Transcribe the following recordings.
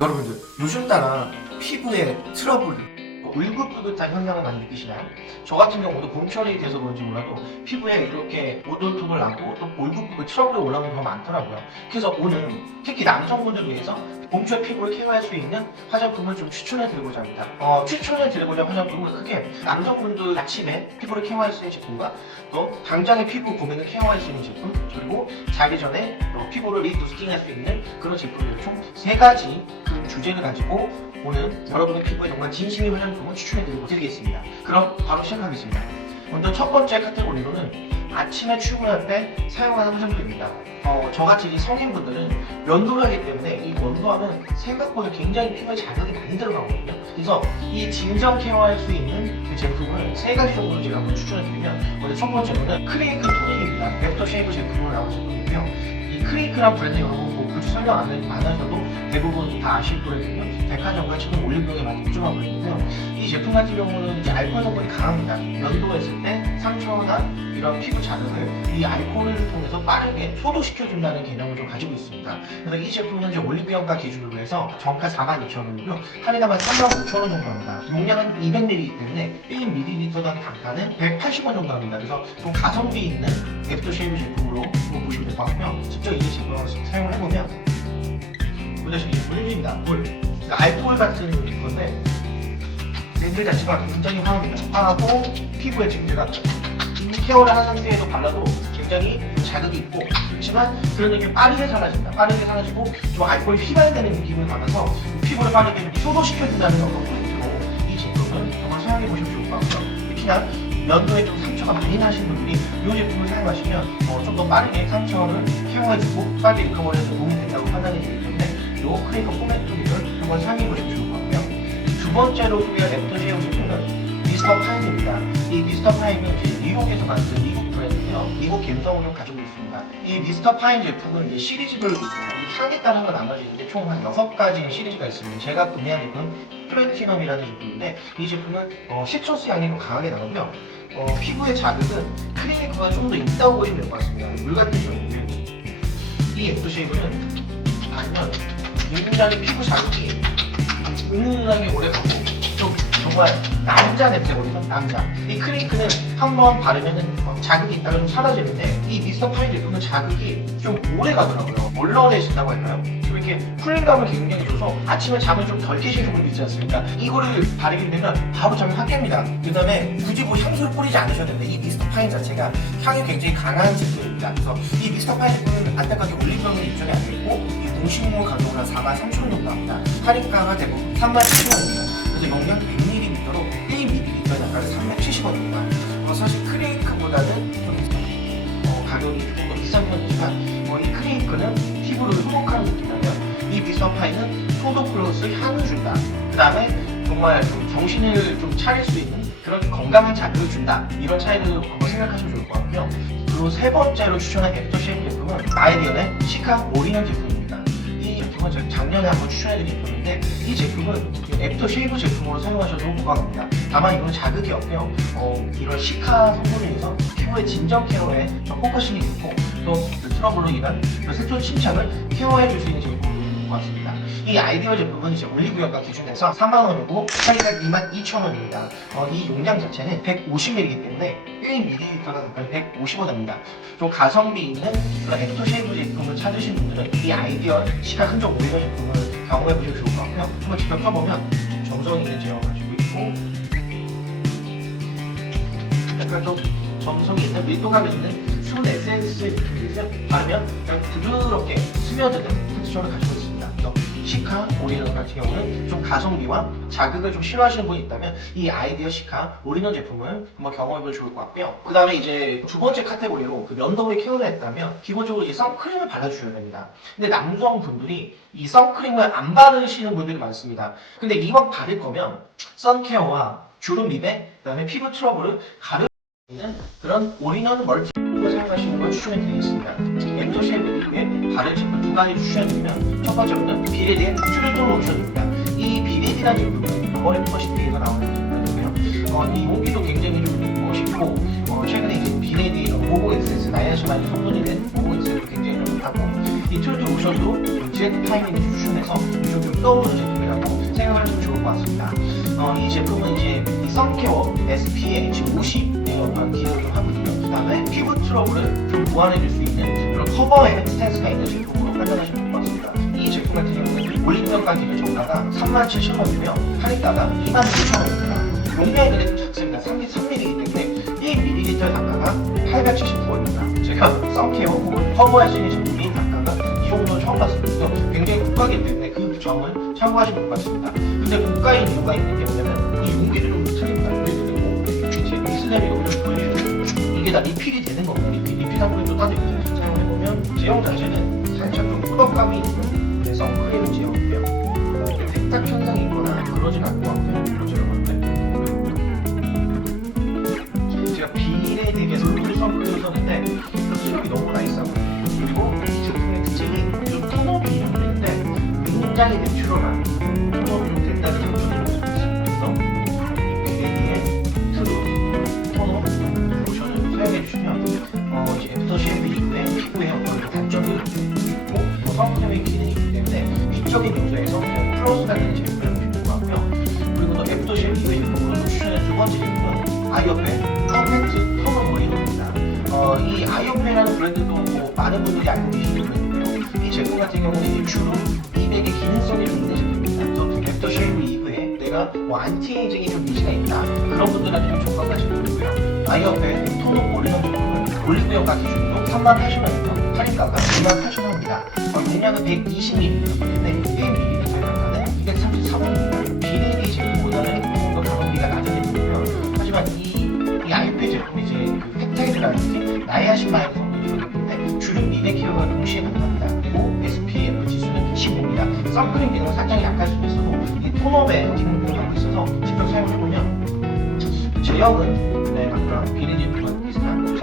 여러분들 요즘 따라 피부에 트러블, 울긋불긋한 현상을 많이 느끼시나요? 저 같은 경우도 봄철이 돼서 그런지 몰라도 피부에 이렇게 오돌토돌 나고 또 울긋불긋 트러블이 올라오는 경우가 많더라고요. 그래서 오늘 특히 남성분들을 위해서 봄철 피부를 케어할 수 있는 화장품을 좀 추천해 드리고자 합니다. 추천해 드리고자 하는 화장품은 크게 남성분들 아침에 피부를 케어할 수 있는 제품과 또 당장의 피부 고민을 케어할 수 있는 제품, 그리고 자기 전에 또 피부를 리부스팅할 수 있는 그런 제품을 총 3가지 그 주제를 가지고 오늘 여러분의 피부에 정말 진심인 화장품을 추천해 드리겠습니다. 그럼 바로 시작하겠습니다. 먼저 첫 번째 카테고리로는 아침에 출근할 때 사용하는 화장품입니다. 저같이 이 성인분들은 면도를 하기 때문에 이 면도하면 생각보다 굉장히 피부에 자극이 많이 들어가거든요. 그래서 이 진정 케어할 수 있는 그 제품을 3가지 정도 제가 한번 추천해드리면, 먼저 첫 번째로는 크레이크 토닉입니다. 애프터쉐이브 제품으로 나온 제품이고요. 이 크레이크란 브랜드 여러분 뭐 굳이 설명 안 하셔도 대부분 다 아실 거거든요. 백화점과 지금 올리브영에 많이 입점하고 있는데요. 이 제품 같은 경우는 이제 알코올 성분이 강합니다. 면도했을 때 상처나 이런 피부 자극을 이 알코올을 통해서 빠르게 소독시켜준다는 개념을 좀 가지고 있습니다. 그래서 이 제품은 이제 올리브영가 기준으로 해서 정가 42,000원이고요. 할인하면 35,000원 정도 합니다. 용량은 200ml이기 때문에 1ml당 단가는 180원 정도 합니다. 그래서 좀 가성비 있는 애프터쉐이브 제품으로 보시면 될 것 같고요. 직접 이 제품을 사용을 해보면 보다시피 물입니다. 물. 그러니까 알코올 같은 건데 냄새 자체가 굉장히 화하고 피부에 지금 제가 케어를 하는 상태에도 발라도 굉장히 자극이 있고, 그렇지만 그런 게 빠르게 사라진다. 빠르게 사라지고 좀 알코올이 휘발되는 느낌을 받아서 피부를 빠르게 소독시켜준다는 어떤 포인트로 이 제품을 정말 사용해보시면 좋을 것 같고요. 특히나 면도에 좀 상처가 많이 나신 분들이 이 제품을 사용하시면 좀 더 빠르게 상처를 케어해주고 빨리 리커버리해서 도움이 된다고 판단이 되기 때문에 이 크레이커 포맷2를 한번 사용해보시면 좋을 것 같고요. 두 번째로 소개할 애프터쉐이브 제품은 미스터 파인입니다. 이 미스터 파인은 이제 미국에서 만든 미국 브랜드고요. 미국 감성을 좀 가지고 있습니다. 이 미스터 파인 제품은 이제 시리즈별로 있습니다. 이 향에 따라서 나눠지는데 총 한 6가지 시리즈가 있습니다. 제가 구매한 제품은 플래티넘이라는 제품인데 이 제품은 시트러스 향이 좀 강하게 나오고요. 피부의 자극은 크리미크가 좀 더 있다고 보시면 될 것 같습니다. 물 같은 경우는 이 애프터쉐이브는 아니면 굉장히 피부 자극이 은은하게 오래 가고 좀 정말 남자 냄새 거리죠. 남자. 이 크레이크는 한번 바르면은 자극이 있다가 좀 사라지는데 이 미스터 파인 제품은 자극이 좀 오래 가더라고요. 몰라내신다고 할까요? 이렇게 쿨감을 굉장히 줘서 아침에 잠을 좀 덜 깨시는 분들 있지 않습니까? 이거를 바르게 되면 바로 잠이 확 깹니다. 그 다음에 굳이 뭐 향수를 뿌리지 않으셔도 되는데 이 미스터 파인 자체가 향이 굉장히 강한 제품입니다. 그래서 이 미스터 파인 제품은 안타깝게 올리브영에 입점이 안 되고 이 농식물 가격은 43,000원 정도 합니다. 할인가가 대부분 37,000원입니다. 그래서 용량 100ml로 1ml 단가는 370원입니다. 사실 크레이크보다는 좀 가격이 조금 더 비싼 편이지만 이 크레이크는 피부를 소독하는 느낌이라면 이 미스터 파인은 소독 플러스 향을 준다. 그 다음에 정말 좀 정신을 좀 차릴 수 있는 그런 건강한 자극을 준다. 이런 차이를 한번 생각하시면 좋을 것 같고요. 그리고 3번째로 추천한 애프터쉐이브 제품은 아이디어의 시카 올인원 제품입니다. 이 제품은 제가 작년에 한번 추천해드린 제품인데 이 제품은 애프터쉐이브 제품으로 사용하셔도 무방합니다. 다만 이건 자극이 없고요. 이런 시카 성분에 의해서 피부의 진정 케어에 좀 포커싱이 있고 또 트러블로 인한 세톤 침착을 케어해줄 수 있는 제품인 것 같습니다. 이 아이디어 제품은 이제 올리브영가 기준에서 3만원이고 할인가 22,000원입니다. 이 용량 자체는 150ml이기 때문에 1ml가 150원입니다. 좀 가성비 있는 그런 애프터쉐이브 제품을 찾으신 분들은 이 아이디어 시카 흔적 올리너 제품을 경험해보시면 좋을 것 같고요. 한번 직접 펴보면 점성이 있는 제형을 가지고 있고 약간 좀 점성이 있는 밀도감 있는 순 에센스의 느낌이고요. 바르면 그냥 부드럽게 스며드는 텍스처를 가지고 있습니다. 그래서 시카 올인원 같은 경우는 좀 가성비와 자극을 좀 싫어하시는 분이 있다면 이 아이디어 시카 올인원 제품을 한번 경험해보면 좋을 것 같고요. 그 다음에 이제 두 번째 카테고리로 그 면도에 케어를 했다면 기본적으로 이 선크림을 발라주셔야 됩니다. 근데 남성분들이 이 선크림을 안 바르시는 분들이 많습니다. 근데 이왕 바를 거면 선케어와 주름 미백, 그 다음에 피부 트러블을 가르는 그런 올인원 멀티를 사용하시는 걸 추천해드리겠습니다. 애프터쉐이브 이후에 바를 제품 2가지 추천해드리면 첫 번째로는 비레디의 튜르도 로션입니다. 이 비레디라는 제품은 머리 퍼시픽에서 나오는 제품이고요. 이 용기도 굉장히 좀 멋있고 최근에 이제 비레디 모공 에센스 나이아신마이 성분이 된 모공 에센스도 굉장히 좀 좋다고 이 툴드 로션도 제 타이밍에 추천해서 요즘 좀 떠오르는 제품이라고 생각하시면 좋을 것 같습니다. 이 제품은 이제 이 선케어 SPH 50의 어떤 기능을 하거든요. 그 다음에 피부 트러블을 좀 보완해줄 수 있는 그런 커버 스탠스가 있는 제품으로 판단하시면 될 것 같습니다. 이 제품 같은 경우는 올리브영까지 정가가 37,000원이고요. 할인가가 29,000원입니다. 용량이 그래도 작습니다. 33ml이기 때문에 1ml 단가가 879원입니다. 제가 선케어 혹은 커버할 수 있는 제품이 단가가 이 정도는 처음 봤습니다. 굉장히 고가이기 때문에 그 점을 참고하시면 될 것 같습니다. 근데 고가인 이유가 있는 게 뭐냐면 이 용기를 좀 틀립니다. 제 미슬램이 여기 좀 보여주시면 이게 다 리필이 되는 겁니다. 리필 상품이 또 따로 있죠. 사용해보면 제형 자체는 살짝 좀 꾸덕감이 있는 선크림 제형이고요. 백탁 현상이 있거나 그러진 않을 것 같고요. 그렇죠, 여러분들. 제가 비례에 대해서 선크림을 썼는데 수력이 너무 나이스하고 그리고 이 제품의 특징이 좀 톤업이 되는데 굉장히 내추럴한 톤업이 좀 된다는 장점을 가지고 있습니다. 그래서 이 비례의 트루 톤업 로션을 사용해 주시면 이제 애프터 쉐이브 이후에 피부에 어떤 단점이 있고 또 선크림의 기능이 있기 때문에 위적인 요소에서 플러스가 되는 제품을 주는 것 같고요. 그리고 또 애프터 쉐이브 이후에 제품으로 추천한 두 번째 제품은 아이어펜 퍼펙트 톤업 오일입니다. 이 아이어펜이라는 브랜드도 뭐 많은 분들이 알고 계시는 브랜드인데요. 이 제품 같은 경우는 주로 미백의 기능성이 좀 있는 제품입니다. 그래서 애프터 쉐이브 이후에 내가 뭐 안티에이징이 좀 니즈가 있다 그런 분들한테 좀 적합하신 분이고요. 아이어펜 톤업 오리지널 제품은 올리브영가 기준으로 38,000원이고요. 할인가가 28,000원입니다. 용량은 120ml 때문에 1ml에 단가는 233원입니다. 비례리 제품보다는 조금 더 가성비가 낮은 제품이고요. 하지만 이 아이어펜 제품이 이제 그 펩타이드라든지 나이아신마이드 성분이 들어있는데 주름 미백 케어가 동시에 가능합니다. 그리고 SPF 지수는 15입니다. 선크림 기능은 살짝 약할 수도 있어도 이 톤업의 기능을 갖고 있어서 직접 사용해보면 제형은 아까 비례 제품과 비슷한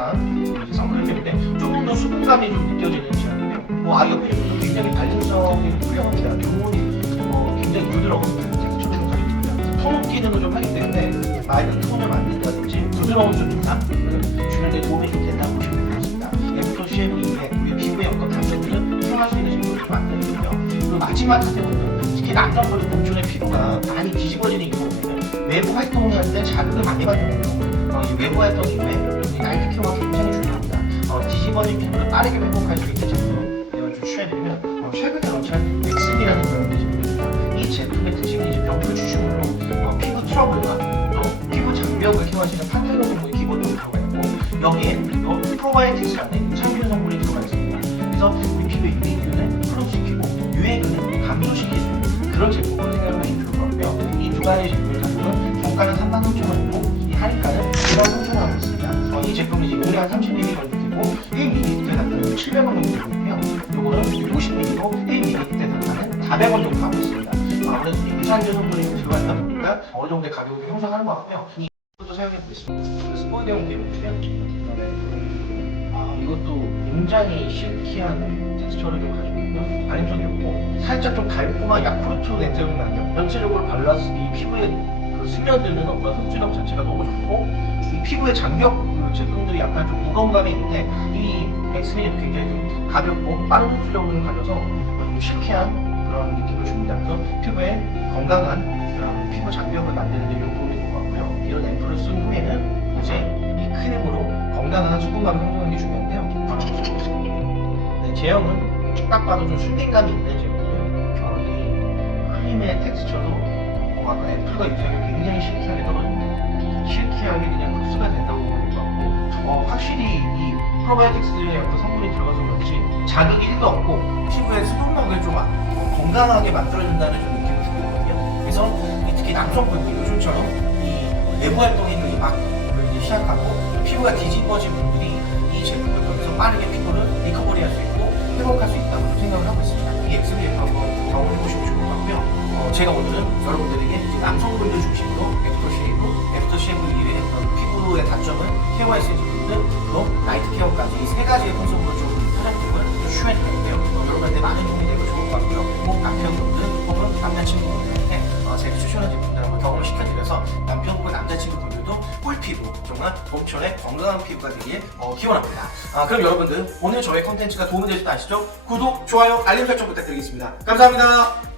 선크림인데 조금 더 수분감이 좀 느껴지는 제형이고요. 아이어펜 제품도 굉장히 발림성이 훌륭합니다. 좋은 굉장히 부드러운 텍스처를 가지고 있습니다. 톤업 기능을 좀 하기 때문에 맑은 톤을 만든다든지 부드러운 수분감을 주는 데 도움이 좀 된다고 보시면 될 것 같습니다. 애프터 쉐이브 이후에 우리 피부의 어떤 단점들을 사용할 수 있는 제품을 만들고요. 그리고 마지막 부분은 특히 남성분들 본존의 피부가 많이 뒤집어지는 이유가 뭐냐면 외부 활동을 할 때 자극을 많이 받는 거예요. 외부 활동 이후에 나이트 케어가 굉장히 중요합니다. 뒤집어진 피부를 빠르게 회복할 수 있는 제품 내가 좀 추천해드리면 최근에 런치한 엑스미라는 브랜드 제품입니다. 이 제품의 특징이 이제 병풀 주심으로 피부 트러블과 또 피부 장벽을 케어하시는 판테놀 성분이 기본적으로 들어가 있고 여기에 또 프로바이오틱스라는 참균 성분이 들어가 있습니다. 그래서 우리 피부의 유해균을 풀어시키고 유해균을 감소시킬 수 있는 그런 제품으로 생각을 하시면 좋을 것 같고요. 이 두 가지 제품을 가지고는 정가는 33,000원이고 이 할인가는 23,000원하고 있습니다. 이 제품은 이제 용량 30ml 정도 되고 1ml 단가는 700원 정도 되고요. 요거는 50ml로 1ml 단가는 400원 정도 하고 있습니다. 아무래도 유산균 성분이 들어가다 보니까 어느 정도의 가격이 형성하는 것 같고요. 이것도 사용해 보겠습니다. 스포이드형 제품이고요. 이것도 굉장히 실키한 텍스처를 좀 가지고 있고요. 발림성이 없고 살짝 좀 달콤한 야쿠르트 냄새가 나요. 전체적으로 발랐을 때 이 피부에 그 스며드는 어떤 흡수력 자체가 너무 좋고 이 피부의 장벽 제품들이 약간 좀 무거움감이 있는데 이 엑스미는 굉장히 좀 가볍고 빠른 흡수력을 가져서 좀 실키한 그런 느낌을 줍니다. 그래서 피부에 건강한 그런 피부 장벽을 만드는 데 도움이 될 것 같고요. 이런 앰플을 쓴 후에는 이제 이 크림으로 건강한 수분감을 형성하는 게 중요한데요. 제형은 딱 봐도 좀 수분감이 있는 제품이에요. 이 크림의 텍스처도 아까 애플과 유사하게 굉장히 실키하게 떨어집니다. 실키하게 그냥 흡수가 된다고 보는 것 같고 확실히 이 프로바이오틱스의 어떤 성분이 들어가서 그런지 자극이 1도 없고 피부의 수분력을 좀 건강하게 만들어준다는 좀 느낌이 들거든요. 그래서 특히 남성분들 요즘처럼 이 내부 활동이 막 이제 시작하고 피부가 뒤집어진 분들이 이 제품을 통해서 빠르게 피부를 리커버리할 수 있고 회복할 수 있다고 생각을 하고 있습니다. 이 엑스미에프 한번 경험해보시면 좋을 것 같고요. 제가 오늘은 여러분들에게 이제 남성분들 중심으로 애프터 쉐이브 이외에 피부의 단점을 케어할 수 있는 부분들 그리고 나이트 케어까지 이 세 가지의 컨셉으로 좀 화장품을 추천해드렸는데요. 여러분한테 많은 도움이 되고 좋을 것 같고요. 꼭 남편분들 혹은 남자친구분들한테 제가 추천한 제품들 한번 경험을 시켜드려서 남편 혹은 남자친구분들 여러분들도 꿀피부, 정말 봄철에 건강한 피부가 되길 기원합니다. 그럼 여러분들 오늘 저의 컨텐츠가 도움이 되셨다 아시죠? 구독, 좋아요, 알림 설정 부탁드리겠습니다. 감사합니다.